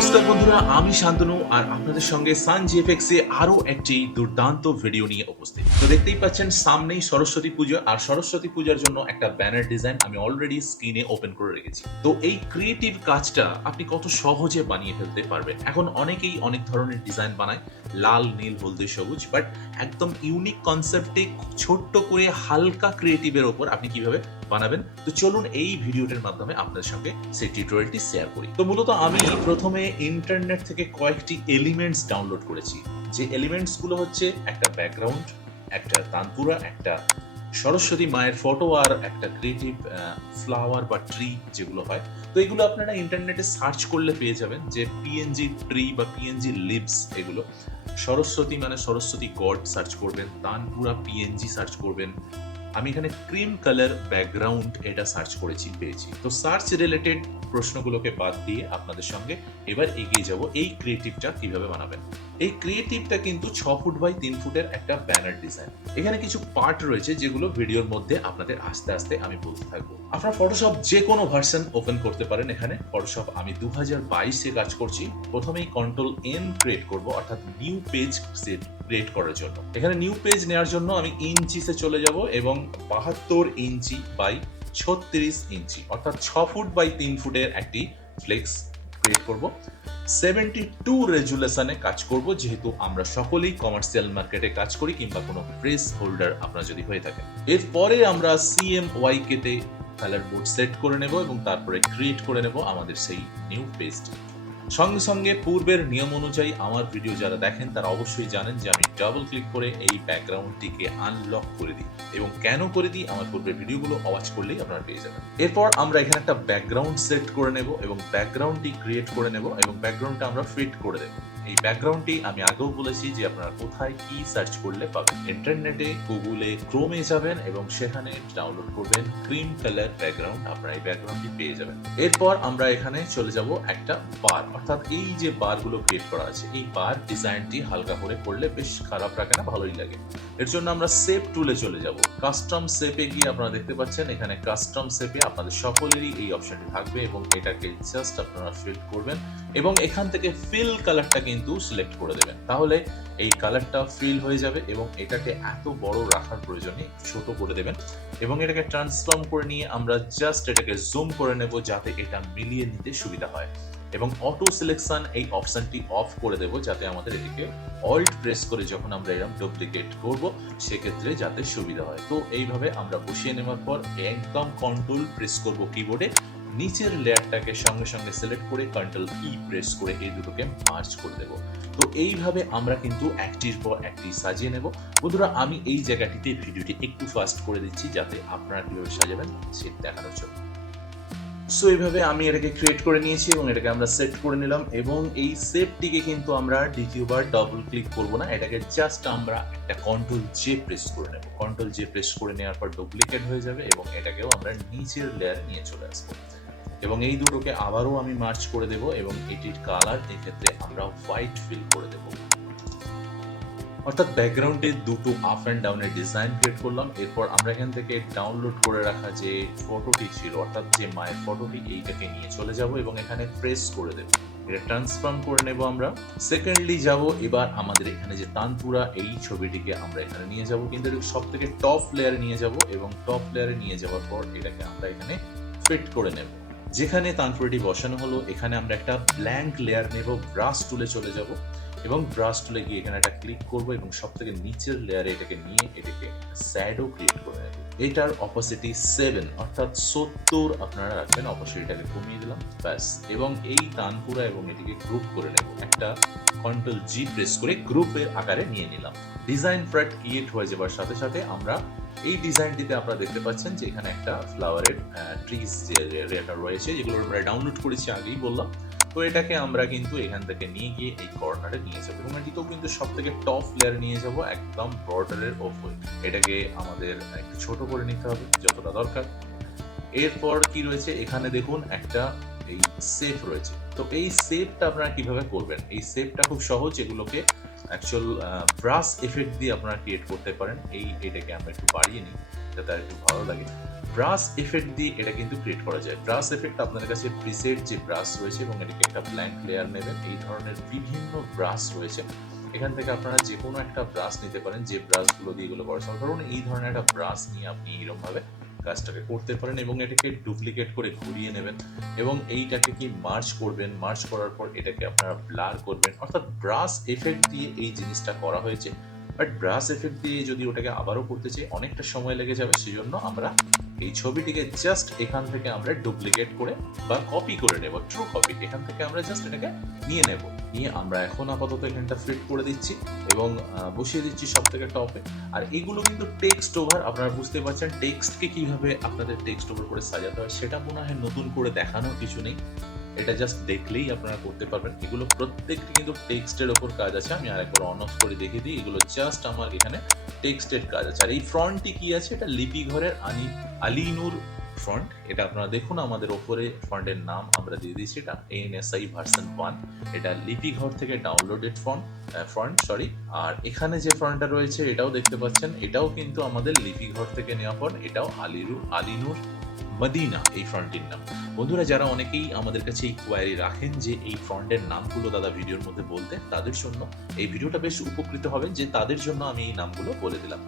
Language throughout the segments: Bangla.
নমস্কার বন্ধুরা, আমি শান্তনু আর আপনাদের সঙ্গে সান জিএফএক্স এ আরও একটি দুর্দান্ত ভিডিও নিয়ে উপস্থিত। তো দেখতেই পাচ্ছেন, সামনেই সরস্বতী পুজো আর সরস্বতী পূজার জন্য একটা ব্যানার ডিজাইন আমি অলরেডি স্ক্রিনে ওপেন করে রেখেছি। তো এই ক্রিয়েটিভ কাজটা আপনি কত সহজে বানিয়ে ফেলতে পারবেন। এখন অনেকেই অনেক ধরনের ডিজাইন বানায়, লাল, নীল, হলদে, সবুজ বাট একদম ইউনিক কনসেপ্টে ছোট্ট করে হালকা ক্রিয়েটিভের ওপর আপনি কীভাবে বানাবেন? তো চলুন এই ভিডিওটির মাধ্যমে আপনাদের সঙ্গে সেই টিউটোরিয়ালটি শেয়ার করি। তো মূলত আমি প্রথমে ইন্টারনেট থেকে কয়েকটি এলিমেন্টস ডাউনলোড করেছি। যে এলিমেন্টসগুলো হচ্ছে একটা ব্যাকগ্রাউন্ড একটা তানপুরা, একটা সরস্বতী মায়ের ফটো আর একটা ক্রিয়েটিভ ফ্লাওয়ার বা ট্রি যেগুলো হয়। তো এগুলো আপনারা ইন্টারনেটে সার্চ করলে পেয়ে যাবেন যে পিএনজি ট্রি বা পিএনজি লিভস এগুলো। সরস্বতী মানে সরস্বতী গড সার্চ করবেন, তানপুরা পিএনজি সার্চ করবেন। আমি এখানে ক্রিম কালার ব্যাকগ্রাউন্ড এটা সার্চ করেছি, পেয়েছি। তো সার্চ রিলেটেড প্রশ্নগুলোকে বাদ দিয়ে আপনাদের সঙ্গে এবার এগিয়ে যাব এই ক্রিয়েটিভটা কীভাবে বানাবেন। এই ক্রিয়েটিভটা কিন্তু ছ ফুট বাই তিন ফুটের একটা ব্যানার ডিজাইন এখানে কিছু পার্ট রয়েছে যেগুলো ভিডিওর মধ্যে আপনাদের আস্তে আস্তে আমি বলতে থাকব। আপনার ফটোশপ যে কোনো ভার্সন ওপেন করতে পারেন এখানে। ফটোশপ আমি দু হাজার বাইশে কাজ করছি। প্রথমেই কন্ট্রোল এন ক্রিয়েট করব, অর্থাৎ নিউ পেজ সেট ক্রিয়েট করার জন্য। এখানে নিউ পেজ নেওয়ার জন্য আমি ইঞ্চিসে চলে যাব এবং বাহাত্তর ইঞ্চি বাই ছত্রিশ ইঞ্চি, অর্থাৎ ছ ফুট বাই তিন ফুটের একটি ফ্লেক্স ক্রিয়েট করব। সেভেন্টি টু রেজুলেশনে কাজ করব, যেহেতু আমরা সকলেই কমার্শিয়াল মার্কেটে কাজ করি কিংবা কোনো প্রেস হোল্ডার আপনার যদি হয়ে থাকেন এরপরে আমরা সিএম ওয়াই কেতে কালার বোর্ড সেট করে নেব এবং তারপরে ক্রিয়েট করে নেব আমাদের সেই নিউ পেজটি সঙ্গে সঙ্গে পূর্বের নিয়ম অনুযায়ী আমার ভিডিও যারা দেখেন, তারা অবশ্যই জানেন যে আমি ডাবল ক্লিক করে এই ব্যাকগ্রাউন্ডটিকে আনলক করে দিই এবং কেন করে দিই, আমার পূর্বের ভিডিওগুলো অওয়াজ করলেই আপনারা পেয়ে যাবেন। এরপর আমরা এখানে একটা ব্যাকগ্রাউন্ড সেট করে নেব এবং ব্যাকগ্রাউন্ডটি ক্রিয়েট করে নেব এবং ব্যাকগ্রাউন্ডটা আমরা ফিট করে দেব। এই ব্যাকগ্রাউন্ডটি আমি আগেও বলেছি যে আপনারা কোথায় কি সার্চ করলে পাবেন। ইন্টারনেটে গুগলে ক্রোমে যাবেন এবং সেখানে ডাউনলোড করবেন ক্রিম কালার ব্যাকগ্রাউন্ড আপনারা এই ব্যাকগ্রাউন্ডটি পেয়ে যাবেন। এরপর আমরা এখানে চলে যাব একটা বার অর্থাৎ এই যে বারগুলো ক্রিয়েট করা আছে, এই বার ডিজাইনটি হালকা করে করলে বেশ খারাপ লাগে না, ভালোই লাগে। এর জন্য আমরা সেপ টুলে চলে যাব। কাস্টম সেপে গিয়ে আপনারা দেখতে পাচ্ছেন, এখানে কাস্টম সেপে আপনাদের সকলেরই এই অপশনটি থাকবে এবং এটাকে জাস্ট আপনারা ফিল করবেন। এবং এখান থেকে ফিল কালারটা কিন্তু সিলেক্ট করে দেবেন। তাহলে এই কালারটা ফিল হয়ে যাবে এবং এটাকে এত বড় রাখার প্রয়োজনে ছোট করে দেবেন এবং এটাকে ট্রান্সফর্ম করে নিয়ে আমরা জাস্ট এটাকে জুম করে নেব যাতে এটা মিলিয়ে নিতে সুবিধা হয়। এবং অটো সিলেকশন এই অপশনটি অফ করে দেব যাতে আমাদের এদিকে অল্ট প্রেস করে যখন আমরা এরকম ডুপ্লিকেট করব, সেক্ষেত্রে যাতে সুবিধা হয়। তো এইভাবে আমরা বসিয়ে নেওয়ার পর একদম কন্ট্রোল প্রেস করব কিবোর্ডে নিচের লেয়ারটাকে সঙ্গে সঙ্গে সিলেক্ট করে কন্ট্রোল ই প্রেস করে এই দুটোকে মার্চ করে দেব। তো এইভাবে আমরা কিন্তু একটির পর একটি সাজিয়ে নেব। বন্ধুরা, আমি এই জায়গাটিতে ভিডিওটি একটু ফাস্ট করে দিচ্ছি যাতে আপনারা কীভাবে সাজাবেন সেটা দেখানোর জন্য। সো এইভাবে আমি এটাকে ক্রিয়েট করে নিয়েছি এবং এটাকে আমরা সেট করে নিলাম এবং এই সেটটিকে কিন্তু আমরা দ্বিতীয়বার ডাবল ক্লিক করব না। এটাকে জাস্ট আমরা একটা কন্ট্রোল জে প্রেস করে নেব। কন্ট্রোল জে প্রেস করে নেওয়ার পর ডুপ্লিকেট হয়ে যাবে এবং এটাকেও আমরা নিচের লেয়ারে নিয়ে চলে আসব। এবং এই দুটোকে আবারও আমি মার্চ করে দেব এবং এটির কালার এক্ষেত্রে আমরা হোয়াইট ফিল করে দেব। অর্থাৎ ব্যাকগ্রাউন্ডে দুটো আপ অ্যান্ড ডাউনের ডিজাইন ক্রিয়েট করলাম। এরপর আমরা এখান থেকে ডাউনলোড করে রাখা যে ফটোটি ছিল, অর্থাৎ যে মায়ের ফটোটি এইটাকে নিয়ে চলে যাব এবং এখানে প্রেস করে দেব। এটা ট্রান্সফর্ম করে নেব আমরা। সেকেন্ডলি যাব, এবার আমাদের এখানে যে তানপুরা, এই ছবিটিকে আমরা এখানে নিয়ে যাব। কিন্তু সব থেকে টপ লেয়ারে নিয়ে যাব এবং টপ লেয়ারে নিয়ে যাওয়ার পর এটাকে আমরা এখানে ফিট করে নেব। যেখানে তানপুরাটি বসানো হলো, এখানে আমরা একটা ব্ল্যাঙ্ক লেয়ার নেব ব্রাশ টুলে চলে যাব এবং ব্রাশ টুলে গিয়ে এখানে একটা ক্লিক করব এবং সব থেকে নিচের লেয়ারে এটাকে নিয়ে এটাকে স্যাডো ক্রিয়েট করে নেব। এটার অপোসিটি সেভেন অর্থাৎ সত্তর আপনারা রাখবেন। অপোসিটিটাকে কমিয়ে দিলাম, ব্যাস। এবং এই তানপুরা এবং এটিকে গ্রুপ করে নেব। একটা কন্ট্রোল জি প্রেস করে গ্রুপের আকারে নিয়ে নিলাম। ডিজাইন ফ্রেট ক্রিয়েট হয়ে যাবার সাথে সাথে আমরা এই ডিজাইনটিতে আপনারা দেখতে পাচ্ছেন যে এখানে একটা ফ্লাওয়ারের ট্রিজ যে রেটা রয়েছে যেগুলো আমরা ডাউনলোড করেছি, আগেই বললাম। তো এটাকে আমরা কিন্তু এখান থেকে নিয়ে গিয়ে এই কর্নারে নিয়ে যাব এবং এটিকেও কিন্তু সব থেকে টপ লেয়ারে নিয়ে যাব, একদম বর্ডারের ওপর। এটাকে আমাদের একটু ছোট করে নিতে হবে, যতটা দরকার। এরপর কি রয়েছে? এখানে দেখুন একটা এই সেফ রয়েছে। তো এই সেফটা আপনারা কীভাবে করবেন? এই সেফটা খুব সহজ, এগুলোকে অ্যাকচুয়াল ব্রাশ এফেক্ট দিয়ে আপনারা ক্রিয়েট করতে পারেন। এই এটাকে আমরা একটু বাড়িয়ে নিই, যাতে আর একটু ভালো লাগে। ব্রাশ এফেক্ট দিয়ে এটা কিন্তু ক্রিয়েট করা যায়। ব্রাশ এফেক্ট আপনার কাছে প্রিসেট যে ব্রাশ রয়েছে এবং এটাকে একটা ব্ল্যাঙ্ক লেয়ার নেবেন, এই ধরনের বিভিন্ন ব্রাশ রয়েছে। এখান থেকে আপনারা যে কোনো একটা ব্রাশ নিতে পারেন, যে ব্রাশগুলো দিয়ে এগুলো করা ধরুন এই ধরনের একটা ব্রাশ নিয়ে আপনি এরকম ভাবে কাজটাকে করতে পারেন এবং এটাকে ডুপ্লিকেট করে ঘুরিয়ে নেবেন এবং এইটাকে কি মার্চ করবেন মার্চ করার পর এটাকে আপনারা ব্লার করবেন। অর্থাৎ ব্রাশ এফেক্ট দিয়ে এই জিনিসটা করা হয়েছে। বাট ব্রাশ এফেক্ট দিয়ে যদি ওটাকে আবারও করতে চাই, অনেকটা সময় লেগে যাবে, সেজন্য আমরা এই ছবিটিকে জাস্ট এখান থেকে আমরা ডুপ্লিকেট করে বা কপি করে নেব ট্রু কপি এখান থেকে আমরা জাস্ট এটাকে নিয়ে নেব। নিয়ে আমরা এখন আপাতত এখানটা ফিট করে দিচ্ছি এবং বসিয়ে দিচ্ছি সব থেকে টপে আর এগুলো কিন্তু টেক্সট ওভার আপনারা বুঝতে পারছেন টেক্সটকে কীভাবে আপনাদের টেক্সট ওভার করে সাজাতে হয়, সেটা মনে হয় নতুন করে দেখানোর কিছু নেই। এটা জাস্ট দেখলেই আপনারা করতে পারবেন। এগুলো প্রত্যেকটি কিন্তু টেক্সটের ওপর কাজ আছে। আমি আরেকবার অন অফ করে দেখে দিই। এগুলো জাস্ট আমার এখানে টেক্সটের কাজ আছে। আর এই ফ্রন্টটি কি আছে? এটা লিপি ঘরের আনি আলিনুর ফ্রন্ট এটা আপনারা দেখুন, আমাদের ওপরে ফ্রন্টের নাম আমরা দিয়ে দিয়েছি, এটা এনএসআই ভার্সন ওয়ান এটা লিপি ঘর থেকে ডাউনলোডেড ফ্রন্ট ফ্রন্ট সরি আর এখানে যে ফ্রন্টটা রয়েছে, এটাও দেখতে পাচ্ছেন, এটাও কিন্তু আমাদের লিপি ঘর থেকে নেওয়া ফ্রন্ট এটাও আলিরু, আলিনুর মদিনা, এই ফ্রন্টের নাম। বন্ধুরা, যারা অনেকেই আমাদের কাছে এই কোয়ারি রাখেন যে এই ফ্রন্টের নামগুলো দাদা ভিডিওর মধ্যে বলতে তাদের জন্য এই ভিডিওটা বেশ উপকৃত হবেন যে তাদের জন্য আমি এই নামগুলো বলে দিলাম।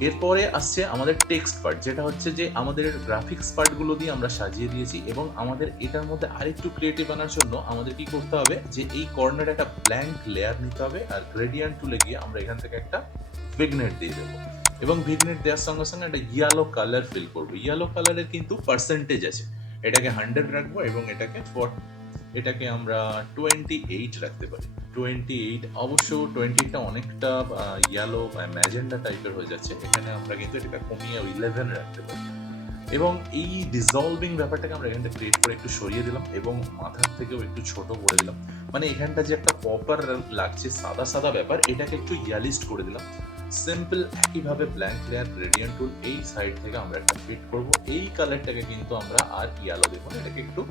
এরপরে আসছে আমাদের টেক্সট পার্ট যেটা হচ্ছে যে আমাদের গ্রাফিক্স পার্টগুলো দিয়ে আমরা সাজিয়ে দিয়েছি এবং আমাদের এটার মধ্যে আরেকটু ক্রিয়েটিভ আনার জন্য আমাদের কি করতে হবে যে এই কর্নারে একটা ব্ল্যাঙ্ক লেয়ার নিতে হবে আর গ্রেডিয়েন্ট টুলে গিয়ে আমরা এখান থেকে একটা ভিগনেট দিয়ে দেবো। এবং ভিগনেট দেওয়ার সঙ্গে সঙ্গে একটা ইয়েলো কালার ফিল করব। ইয়েলো কালারের কিন্তু পার্সেন্টেজ আছে। এটাকে হান্ড্রেড রাখব এবং এটাকে এটাকে আমরা টোয়েন্টি এইট রাখতে পারি। টোয়েন্টি এইট অবশ্য টোয়েন্টিটা অনেকটা ইয়েলো ম্যাজেন্ডা টাইপের হয়ে যাচ্ছে। এখানে আমরা কিন্তু এটাকে কমিয়ে ইলেভেন রাখতে পারি। এবং এই ডিজলভিং ব্যাপারটাকে আমরা এখানটা ক্রিয়েট করে একটু সরিয়ে দিলাম এবং মাথার থেকেও একটু ছোট করে দিলাম। মানে এখানটা যে একটা পপার লাগছে, সাদা সাদা ব্যাপার, এটাকে একটু ইয়ালিস্ট করে দিলাম। সিম্পল একইভাবে ব্ল্যাঙ্ক লেয়ার গ্রেডিয়েন্ট টুল এই সাইড থেকে আমরা একটা ফিট করব। এই কালারটাকে কিন্তু আমরা আর ইয়ালো দেবো না, এটাকে একটু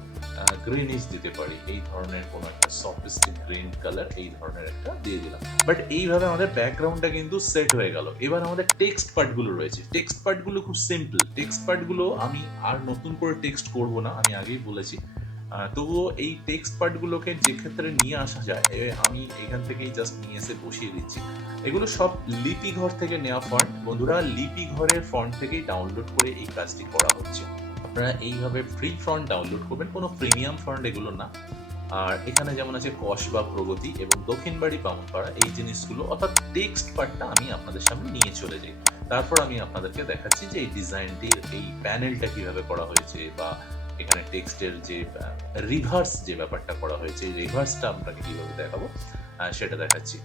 গ্রিনিশ দিতে পারি। এই ধরনের কোনো একটা সফিস্টিক গ্রিন কালার এই ধরনের একটা দিয়ে দিলাম। বাট এইভাবে আমাদের ব্যাকগ্রাউন্ডটা কিন্তু সেট হয়ে গেল। এবার আমাদের টেক্সট পার্টগুলো রয়েছে। টেক্সট পার্টগুলো খুব সিম্পল টেক্সট পার্টগুলো আমি আর নতুন করে টেক্সট করব না, আমি আগেই বলেছি। তবুও এই টেক্সট পার্টগুলোকে যে ক্ষেত্রে নিয়ে আসা যায় আমি এখান থেকেই জাস্ট নিয়ে এসে বসিয়ে দিচ্ছি। এগুলো সব লিপি ঘর থেকে নেওয়া ফন্ট বন্ধুরা, লিপি ঘরের ফন্ট থেকেই ডাউনলোড করে এই কাজটি করা হচ্ছে। আপনারা এইভাবে ফ্রি ফন্ট ডাউনলোড করবেন, কোনো প্রিমিয়াম ফন্ট এগুলো না। আর এখানে যেমন আছে কস বা প্রগতি এবং দক্ষিণবাড়ি পামনপাড়া এই জিনিসগুলো, অর্থাৎ টেক্সট পার্টটা আমি আপনাদের সামনে নিয়ে চলে যাই। তারপর আমি আপনাদেরকে দেখাচ্ছি যে এই ডিজাইনটির এই প্যানেলটা কীভাবে করা হয়েছে বা এখানে টেক্সটের যে রিভার্স যে ব্যাপারটা করা হয়েছে রিভার্সটা আপনাকে কীভাবে দেখাবো? সেটা দেখাচ্ছি।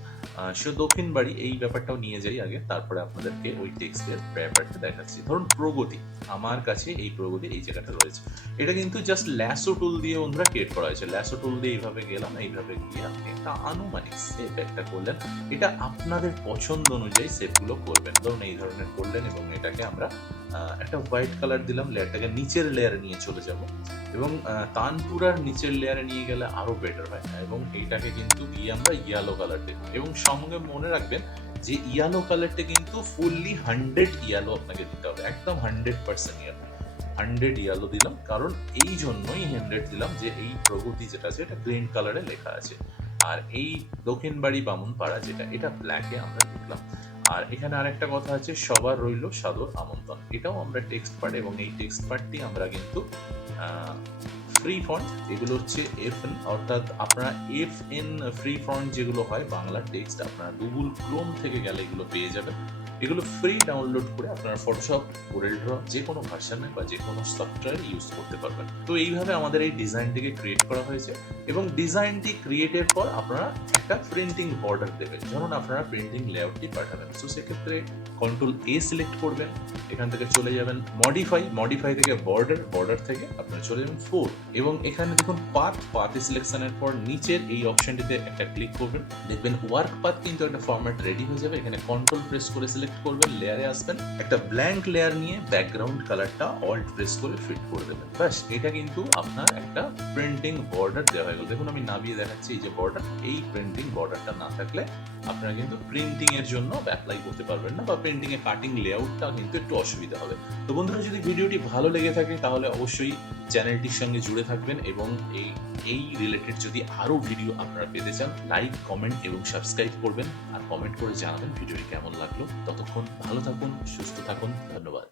সে দক্ষিণ বাড়ি এই ব্যাপারটাও নিয়ে যাই আগে, তারপরে আপনাদেরকে ওই টেক্সটের ব্যাপারটা দেখাচ্ছি। ধরুন প্রগতি, আমার কাছে এই প্রগতি এই জায়গাটা রয়েছে। এটা কিন্তু জাস্ট ল্যাসো টুল দিয়ে বন্ধুরা ক্রিয়েট করা হয়েছে। ল্যাসো টুল দিয়ে এইভাবে গেলাম, এইভাবে গিয়ে আপনি একটা আনুমানিক সেপ একটা করলেন। এটা আপনাদের পছন্দ অনুযায়ী সেপগুলো করবেন। ধরুন এই ধরনের করলেন এবং এটাকে আমরা একটা হোয়াইট কালার দিলাম, লেয়ারটাকে নিচের লেয়ারে নিয়ে চলে যাব এবং তানপুরার নিচের লেয়ারে নিয়ে গেলে আরও বেটার হয়। এবং এইটাকে কিন্তু গিয়ে আমরা ইয়ালো কালার দেবো এবং সঙ্গে মনে রাখবেন যে ইয়ালো কালারটা কিন্তু ফুললি হান্ড্রেড ইয়ালো আপনাকে দিতে হবে। একদম hundred percent yellow hundred yellow দিলাম। কারণ এই জন্যই হান্ড্রেড দিলাম যে এই প্রগতি যেটা আছে, এটা গ্রিন কালারে লেখা আছে। আর এই দক্ষিণ বাড়ি বামুন পাড়া যেটা, এটা ব্ল্যাকে আমরা লিখলাম আর এখানে আরেকটা কথা আছে, সবার রইল সাদর আমন্ত্রণ। এটাও আমরা টেক্সট পার্ট এবং এই টেক্সট পার্টটি আমরা কিন্তু ফ্রি ফন্ট এগুলো হচ্ছে এফ এন অর্থাৎ আপনারা এফ এন ফ্রি ফন্ট যেগুলো হয়, বাংলা টেক্সট আপনারা গুগল ক্রোম থেকে গেলে এগুলো পেয়ে যাবেন। এগুলো ফ্রি ডাউনলোড করে আপনার ফটোশপ কোরেল ড্র যে কোনো ভার্সানে বা যে কোনো সফটওয়্যার ইউজ করতে পারবেন। তো এইভাবে আমাদের এই ডিজাইনটিকে ক্রিয়েট করা হয়েছে এবং ডিজাইনটি ক্রিয়েটের পর আপনারা একটা প্রিন্টিং বর্ডার দেবেন। যেমন আপনারা প্রিন্টিং লেআউটটি পাঠাবেন। তো সেক্ষেত্রে কন্ট্রোল এ সিলেক্ট করবেন, এখান থেকে চলে যাবেন মডিফাই মডিফাই থেকে বর্ডার বর্ডার থেকে আপনারা চলে যাবেন ফোর এবং এখানে দেখুন পাথ পাথ সিলেকশনের পর নিচের এই অপশনটিতে একটা ক্লিক করবেন। দেখবেন ওয়ার্ক পাথ কিন্তু একটা ফরম্যাট রেডি হয়ে যাবে। এখানে কন্ট্রোল প্রেস করে সিলেক্ট করবেন লেয়ারে আসবেন। একটা ব্ল্যাঙ্ক লেয়ার নিয়ে ব্যাকগ্রাউন্ড কালারটা অল্ট প্রেস করে ফিট করে দেবেন। ব্যাস, এটা কিন্তু আপনার একটা প্রিন্টিং বর্ডার দেওয়া হয়ে গেল। দেখুন আমি নামিয়ে দেখাচ্ছি এই যে বর্ডার এই প্রিন্ট প্রিন্টিং বর্ডারটা না থাকলে আপনারা কিন্তু প্রিন্টিং এর জন্য অ্যাপ্লাই করতে পারবেন না বা প্রিন্টিং এর কাটিং লেআউটটা কিন্তু একটু অসুবিধা হবে। তো বন্ধুরা, যদি ভিডিওটি ভালো লেগে থাকে তাহলে অবশ্যই চ্যানেলটির সঙ্গে জুড়ে থাকবেন এবং এই এই রিলেটেড যদি আরও ভিডিও আপনারা পেতে চান লাইক কমেন্ট এবং সাবস্ক্রাইব করবেন। আর কমেন্ট করে জানাবেন ভিডিওটি কেমন লাগল। ততক্ষণ ভালো থাকুন, সুস্থ থাকুন, ধন্যবাদ।